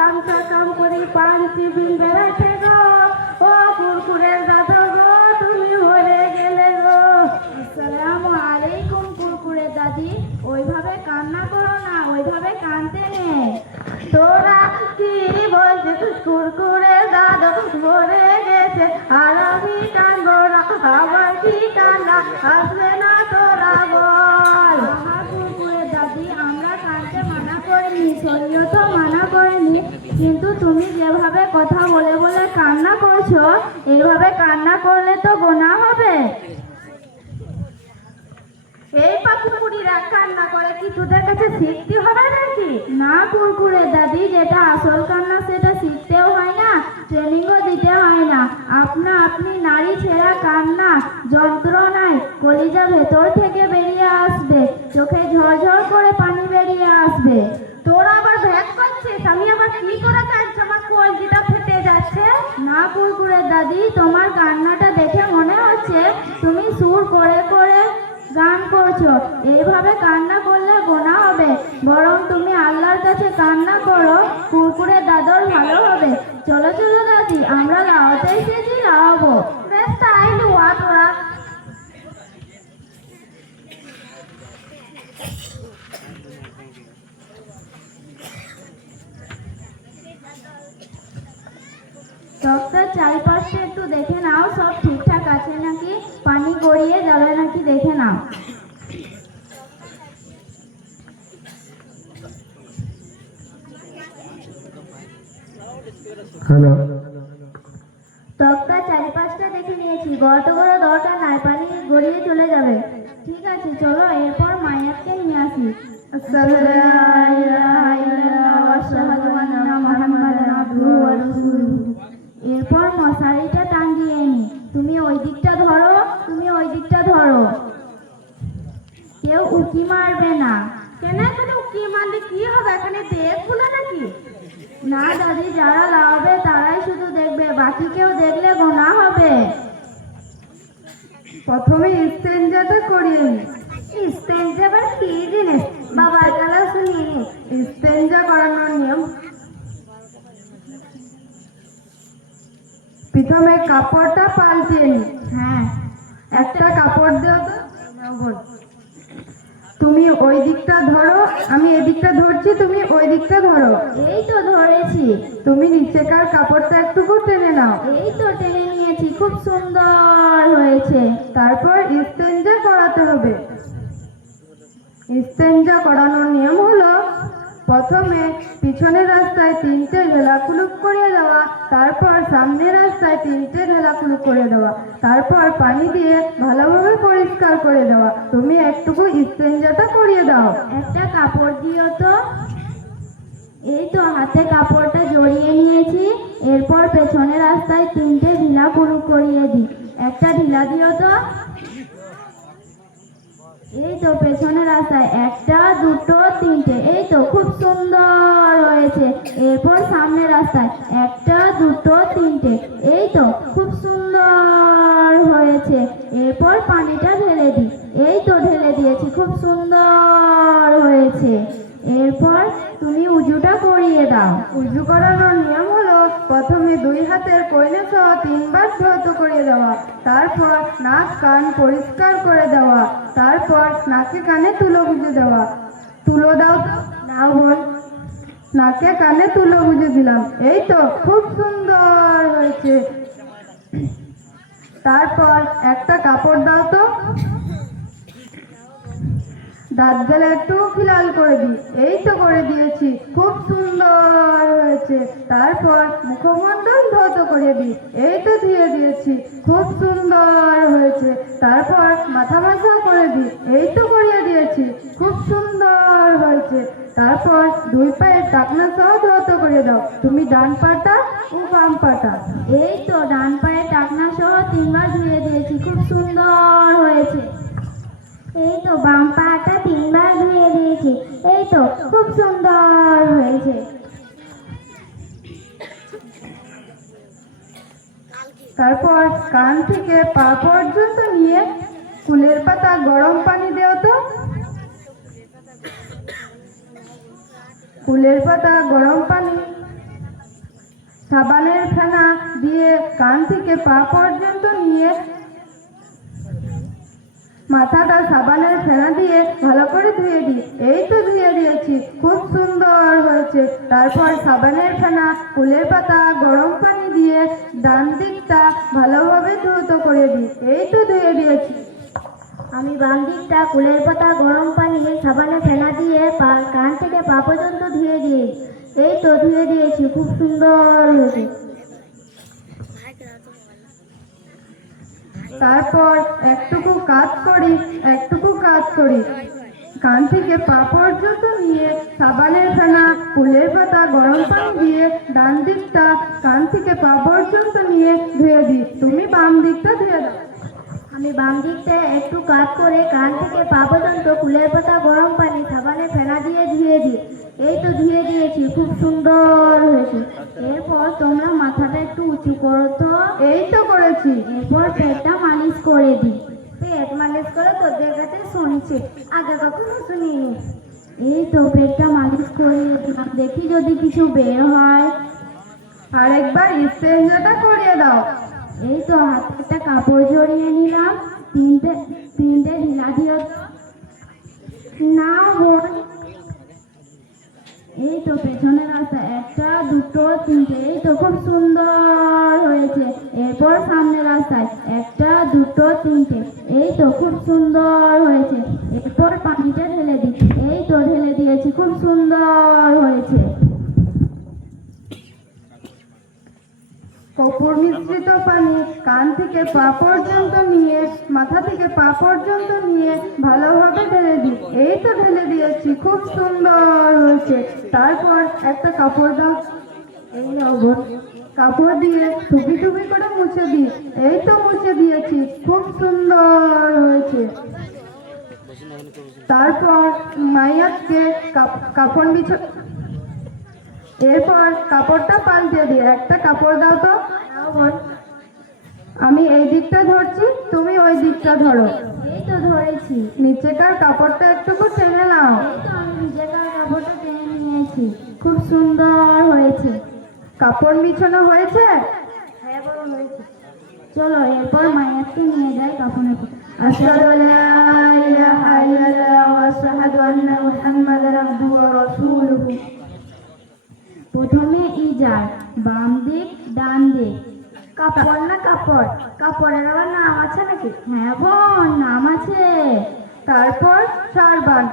চকাম চকাম করে পাঞ্চি বিন বেড়াচ্ছে গো ও কুরকুরের দাদা গো তুমি মরে গেলে গো আসসালামু আলাইকুম কুরকুরের দাদি ওইভাবে কান্না করো না ওইভাবে কাঁদতে নেই তোরা কি বলছিস কুরকুরে দাদু মরে গেছে আর আমি কানবো না আমার কি কান্না আসবে না তোরা বল আমার কুরকুরে দাদি আমরা কানতে মানা করিনি করেনি কিন্তু তুমি যেভাবে কথা বলে বলে কান্না করছ এইভাবে কান্না করলে তো গোনা হবে। এই পাখুপুরিরা কান্না করে কি তোদের কাছে শিখতে হবে নাকি? না কুরকুরে, দাদি, যেটা আসল কান্না সেটা শিখতেও হয় না, ট্রেনিংও দিতে হয় না। আপনা আপনি নারী ছেঁড়া কান্না, যন্ত্রণায় কলিজা ভেতর থেকে বেরিয়ে আসবে, চোখে ঝরঝর করে পানি বেরিয়ে আসবে। আমি আবার কি আমার ফেটে যাচ্ছে? না কুরকুরে দাদি, তোমার কান্নাটা দেখে মনে হচ্ছে তুমি সুর করে করে গান করছ। এইভাবে কান্না করলে গোনা হবে, বরং তুমি আল্লাহর কাছে কান্না করো কুরকুরে দাদর ভালো হবে। চলো চলো, দাদি, আমরা লাওতে এসেছি বেশ তাই লুয়া তোরা ডক্টর চারিপাশে একটু দেখে নাও সব ঠিকঠাক আছে নাকি? পানি গড়িয়ে যাবে নাকি দেখে নাও. তক্তা চারিপাশটা দেখে নিয়েছি গর্ত করে দরকার নাই পানি গড়িয়ে চলে যাবে। ঠিক আছে চলো এরপর মায়াতকে নিয়ে আসি। এরপর মশারিটা টাঙ্গিয়ে নি। তুমি ওই দিকটা ধরো, তুমি ওই দিকটা ধরো। কেউ উকি মারবে না। কেন এখানে উকি মারলে কি হবে? এখানে দেখব নাকি? না দাদি, যারা লাগাবে তারাই শুধু দেখবে, বাকি কেউ দেখলে গোনা হবে। প্রথমে স্টেঞ্জাটা করিয়ে নি। স্টেঞ্জা আবার কি জিনিস? বাবার কালেও শুনি স্টেঞ্জা করানোর নিয়ম প্রথমে কাপড়টা পাল্টিয়ে নি। হ্যাঁ একটা কাপড় দিও তো। তুমি ওই দিকটা ধরো আমি এদিকটা ধরছি তুমি ওই দিকটা ধরো। এই তো ধরেছি। তুমি নিচেকার কাপড়টা একটুকু টেনে নাও। এই তো টেনে নিয়েছি খুব সুন্দর হয়েছে। তারপর ইস্তেঞ্জা করাতে হবে। ইস্তেঞ্জা করানোর নিয়ম হলো প্রথমে পিছনের রাস্তায় তিনটে ঢেলাকুলুপ করিয়ে দেওয়া, তারপর সামনের রাস্তায় তিনটে ঢেলাকুলুপ করে দেওয়া, তারপর পানি দিয়ে ভালোভাবে পরিষ্কার করে দেওয়া। তুমি একটুকু ইস্তেঞ্জাটা করিয়ে দাও। একটা কাপড় দিও তো। এই তো, হাতে কাপড়টা জড়িয়ে নিয়েছি। এরপর পেছনের রাস্তায় তিনটে ঢিলা পুরু করিয়ে দিই। একটা ঢিলা দিও তো। এই তো পেছনের রাস্তায় একটা, দুটো, তিনটে, এই তো খুব সুন্দর হয়েছে। এরপর সামনের রাস্তায় একটা, দুটো, তিনটে, এই তো খুব সুন্দর হয়েছে। এরপর পানিটা ঢেলে দিই, এই তো ঢেলে দিয়েছি, খুব সুন্দর হয়েছে। এরপর তুমি উজুটা করিয়ে দাও। উজু প্রথমে দুই হাতের কইলে সহ তিনবার ধৌত করিয়ে দেওয়া, তারপর নাক কান পরিষ্কার করে দেওয়া, তারপর নাকে কানে তুলো গুঁজে দেওয়া। তুলো দাও তো বোন। নাকে কানে তুলো গুঁজে দিলাম। এই তো খুব সুন্দর হয়েছে। তারপর একটা কাপড় দাও তো। দাঁত গেলে একটু খিলাল করে দিই। এই তো করে দিয়েছি। খুব সুন্দর হয়েছে। তারপর মুখমণ্ডল ধৌত করে দিই। এই তো দিয়ে দিয়েছি। খুব সুন্দর হয়েছে। তারপর মাথা মাথা করে দিই। এই তো করিয়ে দিয়েছি। খুব সুন্দর হয়েছে। তারপর দুই পায়ের টাকনা সহ ধৌত করে দাও। তুমি ডান পাটা ও বাম পাটা। এই তো ডান পায়ের টাকনা সহ তিনবার ধুয়ে দিয়েছি। খুব সুন্দর হয়েছে। এই তো বাম পাটা তিনবার ধুয়ে দিয়েছি। এই তো খুব সুন্দর হয়েছে। তারপর কান থেকে পা পর্যন্ত নিয়ে ফুলের পাতা গরম পানি দেও তো। ফুলের পাতা গরম পানি। সাবানের ফেনা দিয়ে কান থেকে পা পর্যন্ত নিয়ে মাথাটা সাবানের ফেনা দিয়ে ভালো করে ধুয়ে দিই। এই তো ধুয়ে দিয়েছি, খুব সুন্দর হয়েছে। তারপর সাবানের ফেনা, ফুলের পাতা, গরম পানি দিয়ে ডান দিকটা ভালোভাবে ধুতো করে দিই। এই তো ধুয়ে দিয়েছি। আমি বাম দিকটা কুলের পাতা, গরম পানি সাবানে ফেনা দিয়ে পা, কান থেকে পা পর্যন্ত ধুয়ে দিই। এই তো ধুয়ে দিয়েছি, খুব সুন্দর হয়েছে। তারপর একটুকু কাজ করি, একটুকু কাজ করি। কান থেকে পা পর্যন্ত নিয়ে সাবানের ফেনা, ফুলের পাতা, গরম পানি দিয়ে ডান দিকটা কান থেকে পা পর্যন্ত নিয়ে ধুয়ে দিই। তুমি বাম দিকটা ধুয়ে দাও। আমি বাম দিকটা একটু কাজ করে কান থেকে পা পর্যন্ত ফুলের পাতা, গরম পানি সাবানে ফেনা দিয়ে ধুয়ে দিই। এই তো ধুয়ে দিয়েছি, খুব সুন্দর হয়েছে। এরপর তোমরা মাথাটা একটু উঁচু করো তো। এই তো করেছি। এরপর পেটটা মালিশ করে দিই। পেট মালিশ করে তোদের কাছে শুনছি। আগে কখনো শুনিনি। এই তো পেটটা মালিশ করে দিলাম। দেখি যদি কিছু বের হয়। আরেকবার স্টেঞ্জাটা করিয়ে দাও। এই তো হাতে একটা কাপড় জড়িয়ে নিলাম। তিনটে তিনটে ঢিলা দিও। না বোন। এই তো পেছনের রাস্তা, একটা, দুটো, তিনটে, এই তো খুব সুন্দর হয়েছে। এরপর সামনের রাস্তায়, একটা, দুটো, তিনটে, এই তো খুব সুন্দর হয়েছে। এরপর পানিটা ঢেলে দিই, এই তো ঢেলে দিয়েছি, খুব সুন্দর হয়েছে। কপুর মিশ্রিত পানি কান থেকে পা পর্যন্ত নিয়ে, মাথা থেকে পা পর্যন্ত নিয়ে ভালোভাবে ঢেলে দিই এই তো ঢেলে দিয়েছি, খুব সুন্দর হয়েছে। তারপর একটা কাপড় দাও। এই কাপড় দিয়ে টুপি টুপি করে মুছে দিই এই তো মুছে দিয়েছি, খুব সুন্দর হয়েছে। তারপর মাইয়াকে কাপ- কাপড় বিছ এরপর কাপড়টা পাল্টে দিয়ে একটা কাপড় দাও তো। আমি এই দিকটা ধরছি তুমি ওই দিকটা ধরো। এই তো ধরেছি। নিচেকার কাপড়টা একটুকু টেনে নাও। নিচেকার কাপড়টা টেনে নিয়েছি। খুব সুন্দর হয়েছে। কাপড় বিছানো হয়েছে? হ্যাঁ হয়েছে। চলো এরপর মায়াতকে নিয়ে যাই কাপড়ের আশহাদু আল্লা ইলাহা ইল্লাল্লাহ ওয়া আশহাদু আন্না মুহাম্মাদার আবদুহু ওয়া রাসূলুহু। প্রথমে ইজার, বাম দিক, ডান দিক। কাপড় না কাপড়? কাপড়ের আবার নাম আছে নাকি? হ্যাঁ বোন, নাম আছে। তারপর সারবান,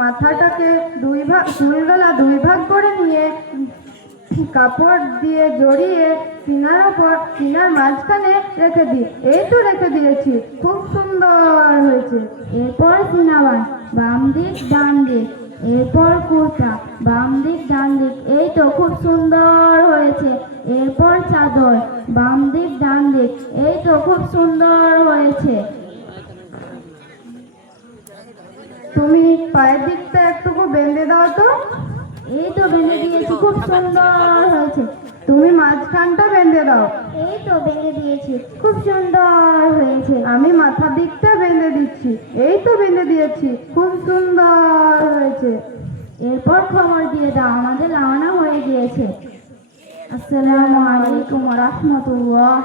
মাথাটাকে দুই ভাগ, চুলগুলা দুই ভাগ করে নিয়ে কাপড় দিয়ে জড়িয়ে সিনার ওপর সিনার মাঝখানে রেখে দিই এই তো রেখে দিয়েছি, খুব সুন্দর হয়েছে। এরপর সিনাবান বাম দিক, ডান দিক। এরপর কুর্তা বাম দিক ডান দিক এই তো খুব সুন্দর হয়েছে। এরপর চাদর বাম দিক ডান দিক এই তো খুব সুন্দর হয়েছে। তুমি পায়ের দিকটা একটুকু বেঁধে দাও তো। এই তো বেঁধে দিয়েছি খুব সুন্দর হয়েছে। তুমি মাঝখানটা বেঁধে দাও। এই তো বেঁধে দিয়েছি খুব সুন্দর হয়েছে আমি মাথা দিকটা বেঁধে দিচ্ছি। এই তো বেঁধে দিয়েছি। খুব সুন্দর হয়েছে। এরপর খবর দিয়ে দাও, আমাদের রওনা হয়ে গিয়েছে। আসসালামু আলাইকুম রহমতুল্লাহ।